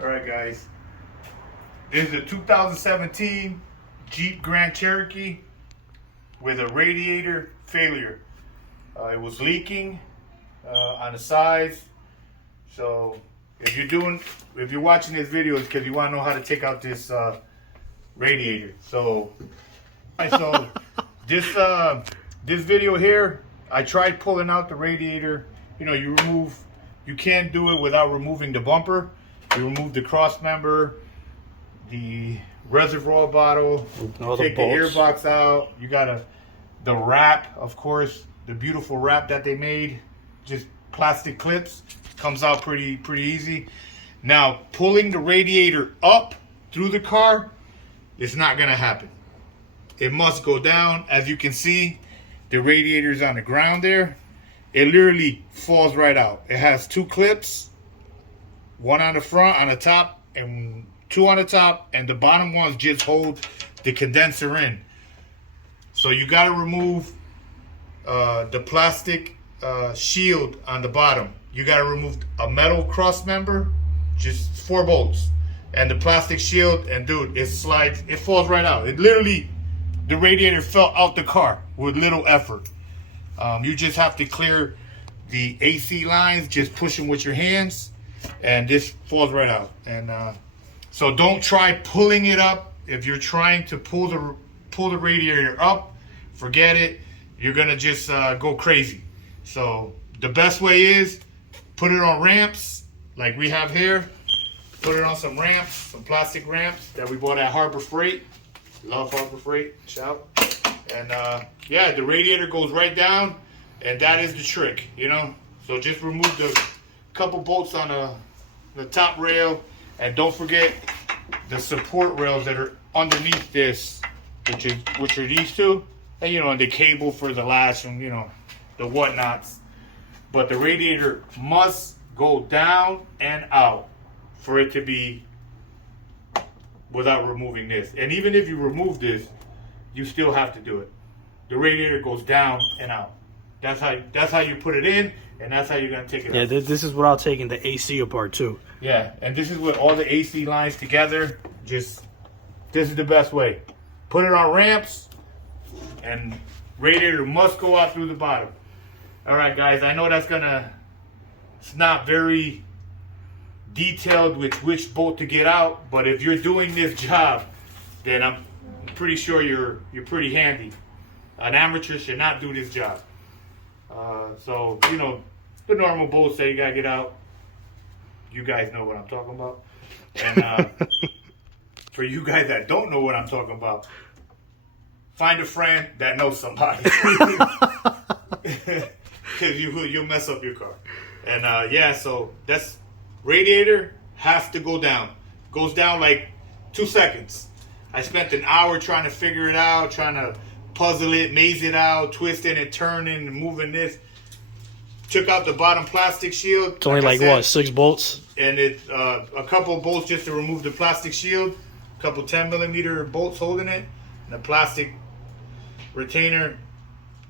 Alright guys, this is a 2017 Jeep Grand Cherokee with a radiator failure. It was leaking on the sides. So if you're watching this video, it's because you want to know how to take out this radiator. So this video here, I tried pulling out the radiator. You know, you can't do it without removing the bumper. You remove the cross member, the reservoir bottle, take the airbox out. You got the wrap, of course, the beautiful wrap that they made, just plastic clips, comes out pretty easy. Now, pulling the radiator up through the car is not gonna happen. It must go down. As you can see, the radiator's on the ground there. It literally falls right out. It has two clips. One on the front, on the top, and two on the top, and the bottom ones just hold the condenser in. So you got to remove the plastic shield on the bottom. You got to remove a metal cross member, just 4 bolts, and the plastic shield. And dude, it slides, it falls right out. It literally, the radiator fell out the car with little effort. You just have to clear the AC lines, just push them with your hands. And this falls right out. And so don't try pulling it up. If you're trying to pull the radiator up, forget it. You're gonna just go crazy. So the best way is put it on ramps like we have here. Put it on some ramps, some plastic ramps that we bought at Harbor Freight. Love Harbor Freight, shout. And yeah, the radiator goes right down, and that is the trick, you know. So just remove the couple bolts on the top rail, and don't forget the support rails that are underneath this, which are these two, and you know, and the cable for the lash and you know the whatnots. But the radiator must go down and out for it to be without removing this. And even if you remove this, you still have to do it. The radiator goes down and out. That's how you put it in, and that's how you're gonna take it out. Yeah, this is without taking the AC apart too. Yeah, and this is with all the AC lines together. This is the best way. Put it on ramps, and radiator must go out through the bottom. All right, guys, I know it's not very detailed with which bolt to get out, but if you're doing this job, then I'm pretty sure you're pretty handy. An amateur should not do this job. So, you know, the normal bolts that you gotta get out, you guys know what I'm talking about. And for you guys that don't know what I'm talking about, find a friend that knows somebody. Because you'll mess up your car. And yeah, so that's radiator has to go down. Goes down like 2 seconds. I spent an hour trying to figure it out, trying to puzzle it, maze it out, twisting and turning and moving this. Took out the bottom plastic shield. It's only like what, 6 bolts? And it a couple of bolts just to remove the plastic shield. A couple 10mm bolts holding it, and a plastic retainer,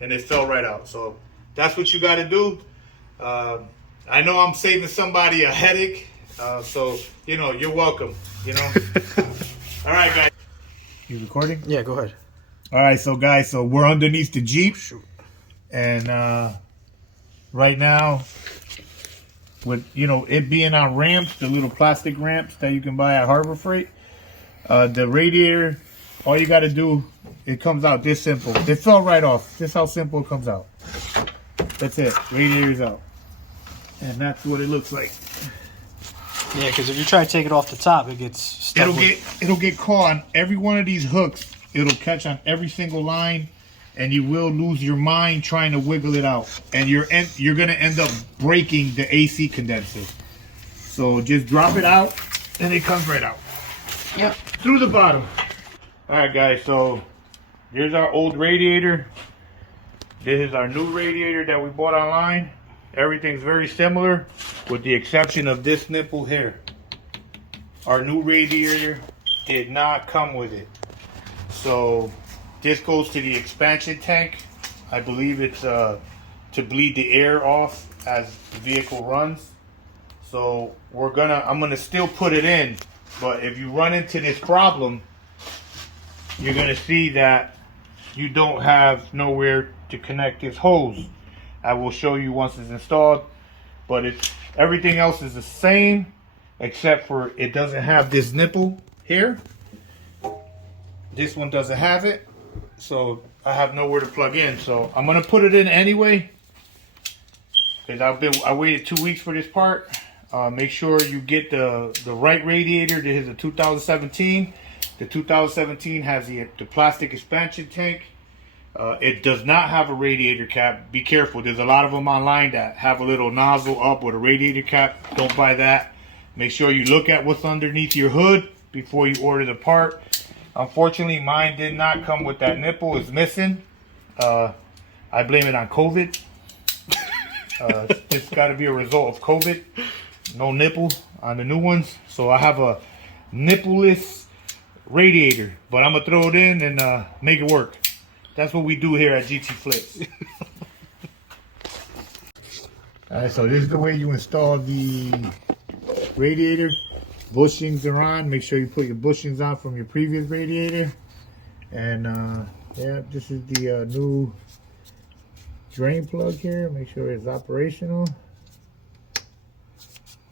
and it fell right out. So that's what you got to do. I know I'm saving somebody a headache, so you know you're welcome. You know. All right, guys. You recording? Yeah, go ahead. All right, so guys, so we're underneath the Jeep, and right now, with it being on ramps, the little plastic ramps that you can buy at Harbor Freight, the radiator, all you got to do, it comes out this simple. It fell right off. This is how simple it comes out. That's it. Radiator's out, and that's what it looks like. Yeah, because if you try to take it off the top, it gets stuck. It'll get caught on every one of these hooks. It'll catch on every single line, and you will lose your mind trying to wiggle it out. And you're gonna end up breaking the AC condenser. So just drop it out, and it comes right out. Yep, through the bottom. All right, guys. So here's our old radiator. This is our new radiator that we bought online. Everything's very similar, with the exception of this nipple here. Our new radiator did not come with it. So this goes to the expansion tank. I believe it's to bleed the air off as the vehicle runs. So I'm gonna still put it in, but if you run into this problem, you're gonna see that you don't have nowhere to connect this hose. I will show you once it's installed, but everything else is the same except for it doesn't have this nipple here. This one doesn't have it, so I have nowhere to plug in. So I'm gonna put it in anyway, because I waited 2 weeks for this part. Make sure you get the right radiator. This is a 2017. The 2017 has the plastic expansion tank. It does not have a radiator cap. Be careful. There's a lot of them online that have a little nozzle up with a radiator cap. Don't buy that. Make sure you look at what's underneath your hood before you order the part. Unfortunately, mine did not come with that nipple. It's missing. I blame it on COVID. It's got to be a result of COVID. No nipple on the new ones. So I have a nippleless radiator. But I'm going to throw it in and make it work. That's what we do here at GT Flips. Alright, so this is the way you install the radiator. Bushings are on. Make sure you put your bushings on from your previous radiator. And yeah, this is the new drain plug here. Make sure it's operational.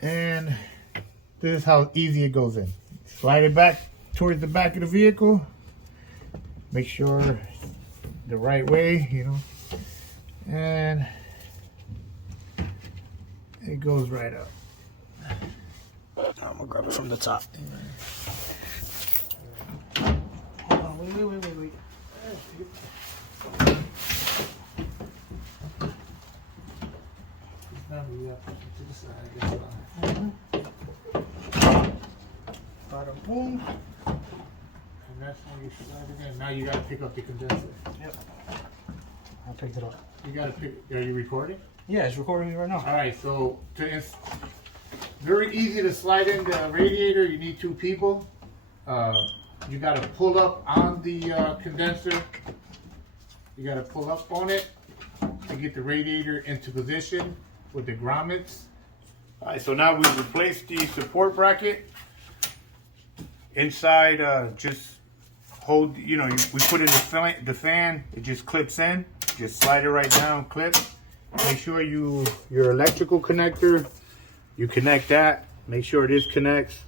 And this is how easy it goes in. Slide it back towards the back of the vehicle. Make sure the right way, you know. And it goes right up. I'm gonna grab it from the top. Hold on, wait. Bada boom. And that's how you slide it in. Now you gotta pick up the condenser. Yep. I picked it up. You gotta pick. Are you recording? Yeah, it's recording me right now. All right. So very easy to slide in the radiator. You need 2 people. You gotta pull up on the condenser. You gotta pull up on it to get the radiator into position with the grommets. All right. So now we've replaced the support bracket. Inside, just hold. You know, we put in the fan. It just clips in. Just slide it right down. Clip. Make sure your electrical connector. You connect that. Make sure this connects.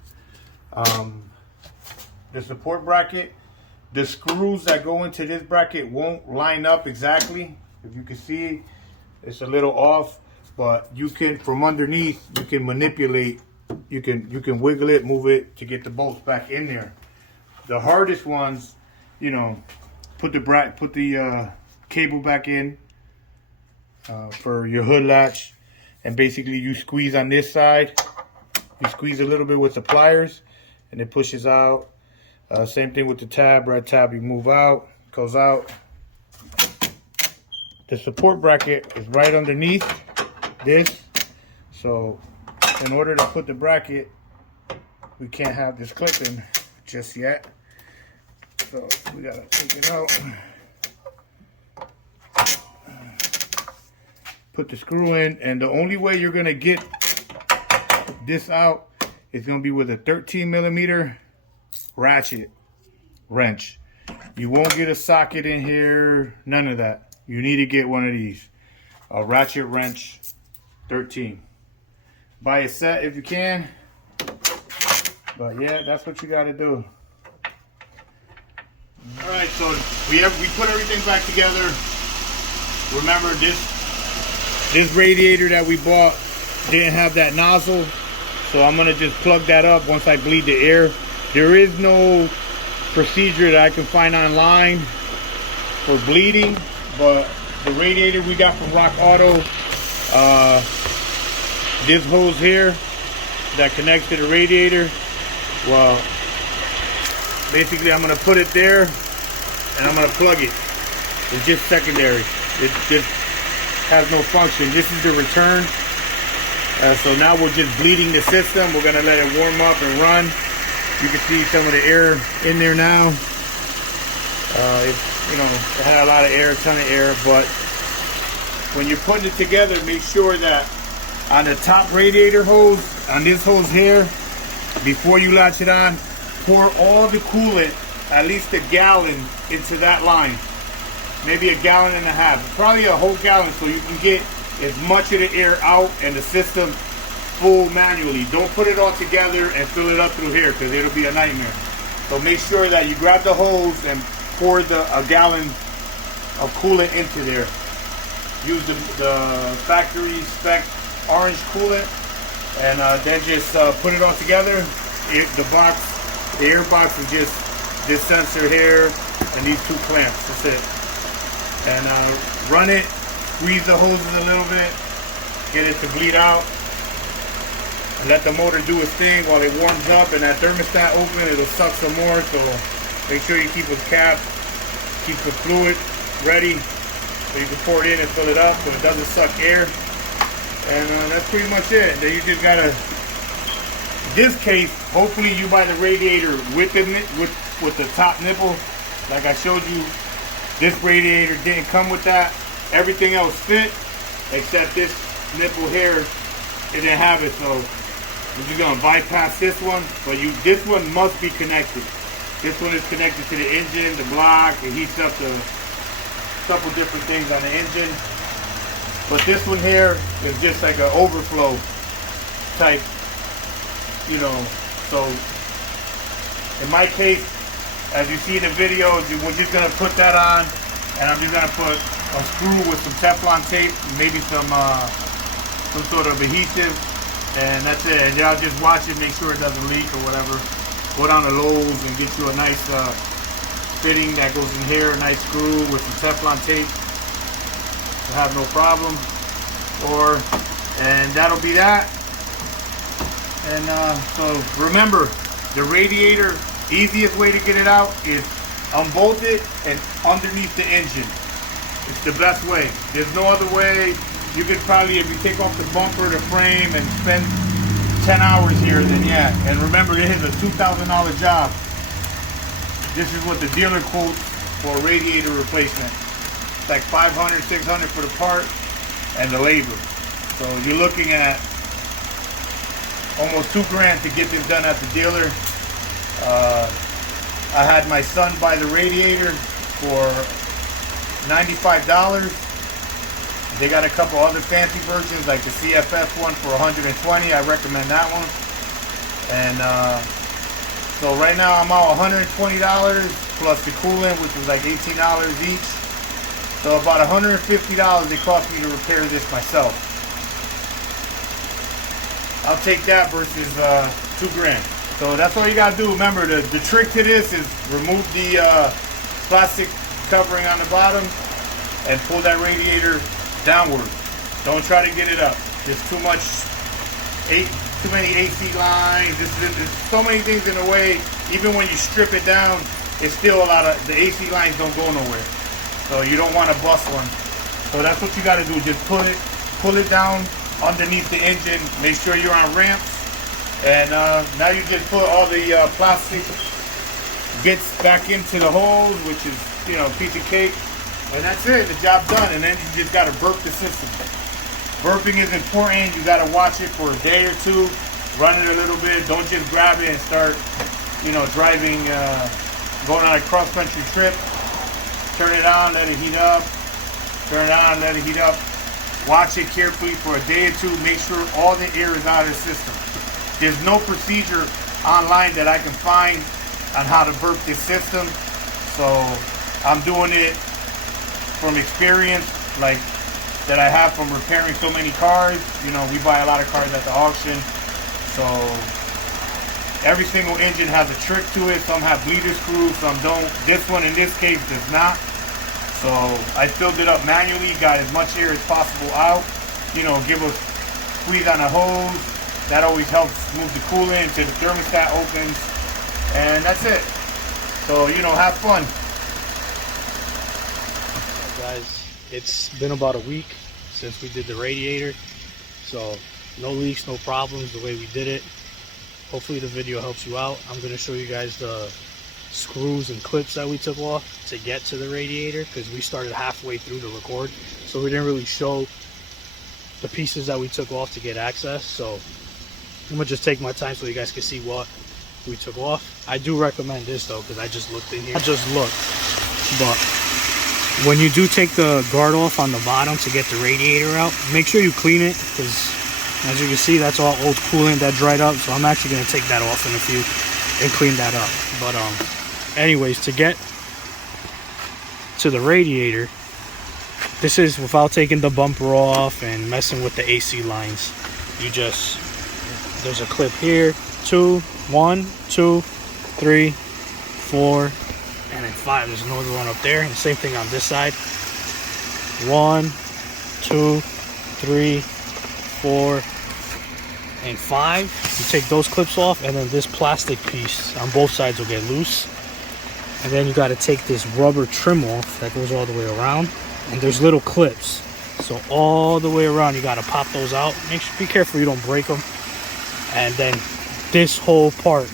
The support bracket. The screws that go into this bracket won't line up exactly. If you can see, it's a little off. But you can, from underneath, you can manipulate. You can wiggle it, move it to get the bolts back in there. The hardest ones, you know, put the cable back in for your hood latch, and basically you squeeze on this side. You squeeze a little bit with the pliers, and it pushes out. Same thing with the tab. Right tab, you move out, goes out. The support bracket is right underneath this, so in order to put the bracket, we can't have this clipping just yet. So we gotta take it out. Put the screw in, and the only way you're gonna get this out is gonna be with a 13mm ratchet wrench. You won't get a socket in here, none of that. You need to get one of these. A ratchet wrench 13. Buy a set if you can. But yeah, that's what you gotta do. Alright, so we put everything back together. Remember, this radiator that we bought didn't have that nozzle. So I'm gonna just plug that up once I bleed the air. There is no procedure that I can find online for bleeding, but the radiator we got from Rock Auto, this hose here that connects to the radiator, well, basically I'm gonna put it there and I'm gonna plug it. It's just secondary. It just has no function. This is the return. So now we're just bleeding the system. We're gonna let it warm up and run. You can see some of the air in there now. It had a lot of air, a ton of air, but when you're putting it together, make sure that on the top radiator hose, on this hose here, before you latch it on, pour all the coolant, at least a gallon, into that line. Maybe a gallon and a half, probably a whole gallon, so you can get as much of the air out and the system full manually. Don't put it all together and fill it up through here, because it'll be a nightmare. So make sure that you grab the hose and pour a gallon of coolant into there. Use the factory spec orange coolant, and then just put it all together. The air box is just this sensor here and these two clamps. That's it. And run it, squeeze the hoses a little bit, get it to bleed out, and let the motor do its thing while it warms up. And that thermostat open, it'll suck some more. So make sure you keep it capped, keep the fluid ready so you can pour it in and fill it up so it doesn't suck air. And that's pretty much it. Then you just gotta, in this case, hopefully you buy the radiator with the top nipple. Like I showed you, this radiator didn't come with that. Everything else fit except this nipple here. It didn't have it, so we're just gonna bypass this one. But this one must be connected. This one is connected to the engine, the block. It heats up the couple different things on the engine. But this one here is just like an overflow type, you know. So in my case, as you see in the video, we're just gonna put that on, and I'm just gonna put a screw with some Teflon tape, maybe some sort of adhesive, and that's it. And y'all just watch it, make sure it doesn't leak or whatever. Go down to Lowe's and get you a nice fitting that goes in here, a nice screw with some Teflon tape. You'll have no problem. And that'll be that. And so remember, the radiator, easiest way to get it out is unbolt it and underneath the engine. It's the best way. There's no other way. You could probably, if you take off the bumper, the frame, and spend 10 hours here, then yeah. And remember, this is a $2,000 job. This is what the dealer quotes for a radiator replacement. It's like $500, $600 for the part and the labor. So you're looking at almost $2,000 to get this done at the dealer. I had my son buy the radiator for $95. They got a couple other fancy versions like the CFF one for $120. I recommend that one. And so right now I'm out $120 plus the coolant, which was like $18 each. So about $150 it cost me to repair this myself. I'll take that versus $2,000. So that's all you gotta do. Remember, the trick to this is remove the plastic covering on the bottom and pull that radiator downward. Don't try to get it up. There's too many AC lines. There's so many things in the way. Even when you strip it down, it's still a lot of, the AC lines don't go nowhere. So you don't want to bust one. So that's what you got to do. Just pull it down underneath the engine. Make sure you're on ramps. And now you just put all the plastic gets back into the holes, which is, you know, a piece of cake. And that's it. The job's done. And then you just got to burp the system. Burping is important. You got to watch it for a day or two. Run it a little bit. Don't just grab it and start, you know, driving, going on a cross-country trip. Turn it on, let it heat up. Turn it on, let it heat up. Watch it carefully for a day or two. Make sure all the air is out of the system. There's no procedure online that I can find on how to burp this system. So I'm doing it from experience, like that I have from repairing so many cars. You know, we buy a lot of cars at the auction. So every single engine has a trick to it. Some have bleeder screws, some don't. This one in this case does not. So I filled it up manually, got as much air as possible out. You know, give a squeeze on a hose. That always helps move the coolant until the thermostat opens. And that's it. So, you know, have fun. Guys, it's been about a week since we did the radiator. So no leaks, no problems the way we did it. Hopefully the video helps you out. I'm going to show you guys the screws and clips that we took off to get to the radiator, because we started halfway through the record, so we didn't really show the pieces that we took off to get access. So I'm gonna just take my time so you guys can see what we took off. I do recommend this though, because I just looked in here. I just looked, but when you do take the guard off on the bottom to get the radiator out, make sure you clean it, because as you can see, that's all old coolant that dried up. So I'm actually gonna take that off in a few and clean that up. But anyways, to get to the radiator, this is without taking the bumper off and messing with the AC lines. You just, there's a clip here, 1, 2, 3, 4, and then 5. There's another one up there, and the same thing on this side. 1, 2, 3, 4, and 5. You take those clips off, and then this plastic piece on both sides will get loose. And then you got to take this rubber trim off that goes all the way around. And there's little clips, so all the way around you got to pop those out. Be careful you don't break them. And then this whole part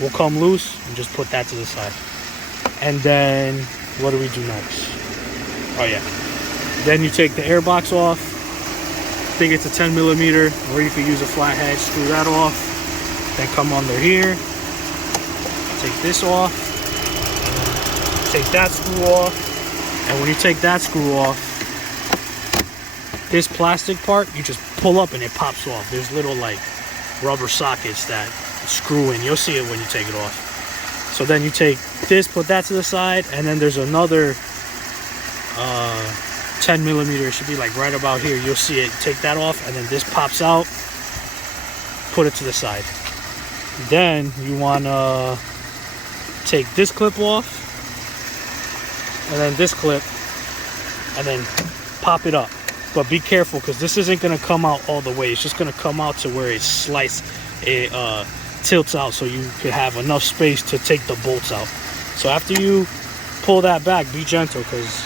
will come loose, and just put that to the side. And then what do we do next? Oh yeah, then you take the air box off. I think it's a 10 millimeter, or you could use a flathead. Screw that off, then come under here, take this off, take that screw off. And when you take that screw off, this plastic part, you just pull up and it pops off. There's little like rubber sockets that screw in. You'll see it when you take it off. So then you take this, put that to the side, and then there's another 10 millimeter. It should be like right about here. You'll see it. Take that off, and then this pops out. Put it to the side. Then you want to take this clip off, and then this clip, and then pop it up. But be careful, because this isn't going to come out all the way. It's just going to come out to where it's sliced. It tilts out, so you could have enough space to take the bolts out. So after you pull that back, be gentle, because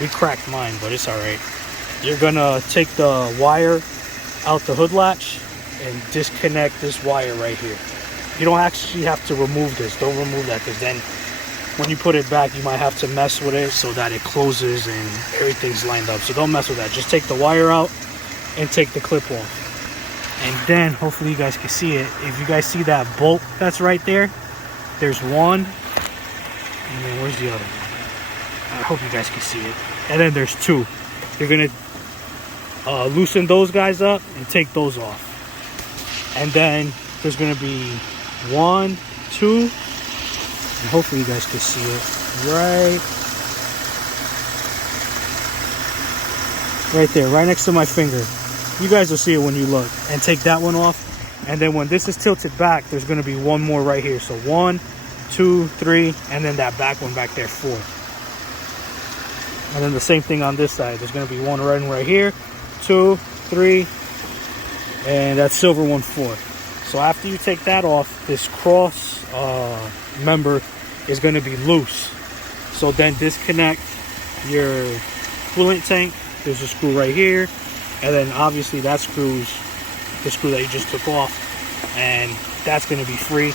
we cracked mine, but it's all right. You're going to take the wire out the hood latch and disconnect this wire right here. You don't actually have to remove this. Don't remove that, because then when you put it back, you might have to mess with it so that it closes and everything's lined up. So don't mess with that. Just take the wire out and take the clip off. And then hopefully you guys can see it. If you guys see that bolt that's right there, there's one. And then where's the other one? I hope you guys can see it. And then there's 2. You're going to loosen those guys up and take those off. And then there's going to be 1, 2, and hopefully you guys can see it right there, right next to my finger. You guys will see it when you look. And take that one off. And then when this is tilted back, there's going to be one more right here. So 1, 2, 3, and then that back one back there, 4. And then the same thing on this side. There's going to be one right here, 2, 3, and that silver one, 4. So after you take that off, this cross member is going to be loose. So then disconnect your coolant tank. There's a screw right here, and then obviously that screws the screw that you just took off, and that's going to be free.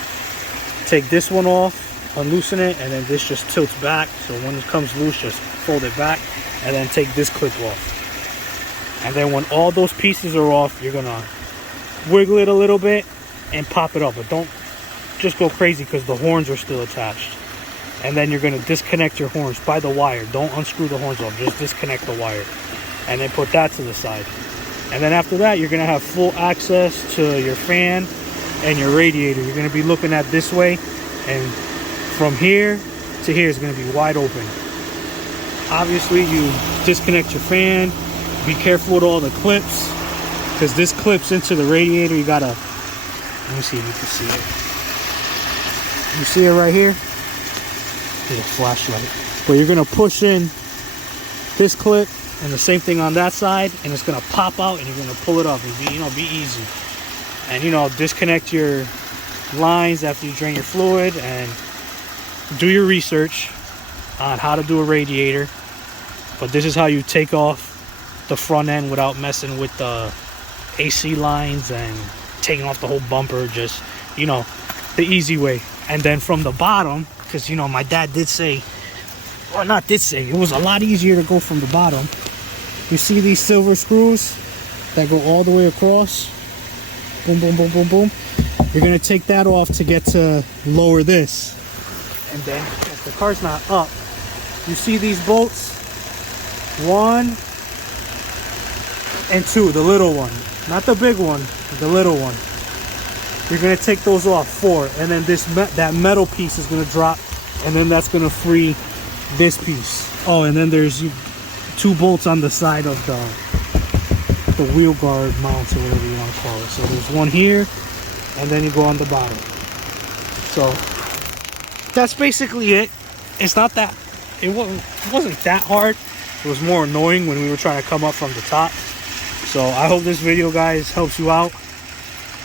Take this one off, unloosen it, and then this just tilts back. So when it comes loose, just fold it back, and then take this clip off. And then when all those pieces are off, you're going to wiggle it a little bit and pop it up, but don't just go crazy, because the horns are still attached. And then you're going to disconnect your horns by the wire. Don't unscrew the horns off, just disconnect the wire, and then put that to the side. And then after that, you're going to have full access to your fan and your radiator. You're going to be looking at this way, and from here to here is going to be wide open. Obviously you disconnect your fan. Be careful with all the clips, because this clips into the radiator. You gotta, let me see if you can see it. You see it right here? Need a flashlight. But you're gonna push in this clip, and the same thing on that side, and it's gonna pop out, and you're gonna pull it up and be easy. And disconnect your lines after you drain your fluid, and do your research on how to do a radiator. But this is how you take off the front end without messing with the AC lines and taking off the whole bumper. Just the easy way. And then from the bottom, because my dad did say, or not did say, it was a lot easier to go from the bottom. You see these silver screws that go all the way across? Boom, boom, boom, boom, boom. You're gonna take that off to get to lower this. And then, if the car's not up, you see these bolts? 1 and 2, the little one. Not the big one, the little one. You're gonna take those off, 4. And then that metal piece is gonna drop, and then that's gonna free this piece. Oh, and then there's 2 bolts on the side of the wheel guard mounts, or whatever you want to call it. So there's one here, and then you go on the bottom. So that's basically it. It's not that, it wasn't that hard. It was more annoying when we were trying to come up from the top. So I hope this video, guys, helps you out.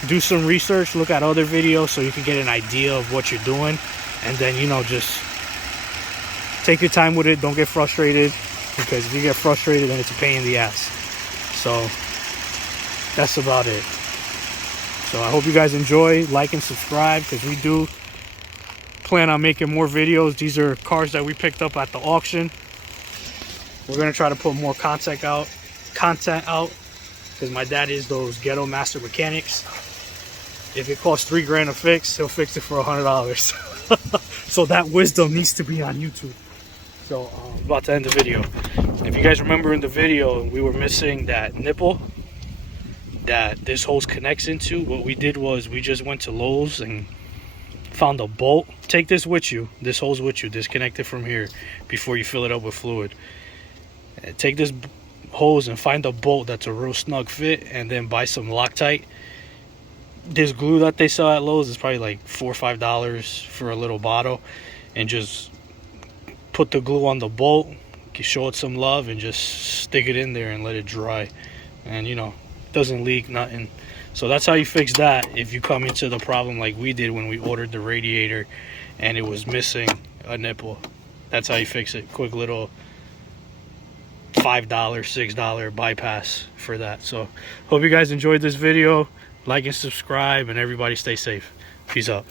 Do some research, look at other videos so you can get an idea of what you're doing, and then, you know, just take your time with it. Don't get frustrated, because if you get frustrated, then it's a pain in the ass. So that's about it. So I hope you guys enjoy, like and subscribe, because we do plan on making more videos. These are cars that we picked up at the auction. We're gonna try to put more content out, because my dad is those ghetto master mechanics. If it costs $3 grand to fix, he'll fix it for $100. So that wisdom needs to be on YouTube. So I'm about to end the video. If you guys remember in the video, we were missing that nipple that this hose connects into. What we did was we just went to Lowe's and found a bolt. Take this with you, this hose with you, disconnect it from here before you fill it up with fluid. Take this hose and find a bolt that's a real snug fit, and then buy some Loctite. This glue that they sell at Lowe's is probably like $4 or $5 for a little bottle, and just put the glue on the bolt, show it some love, and just stick it in there and let it dry, and you know, doesn't leak, nothing. So that's how you fix that if you come into the problem like we did when we ordered the radiator and it was missing a nipple. That's how you fix it. Quick little $5, $6 bypass for that. So hope you guys enjoyed this video. Like and subscribe, and everybody stay safe. Peace out.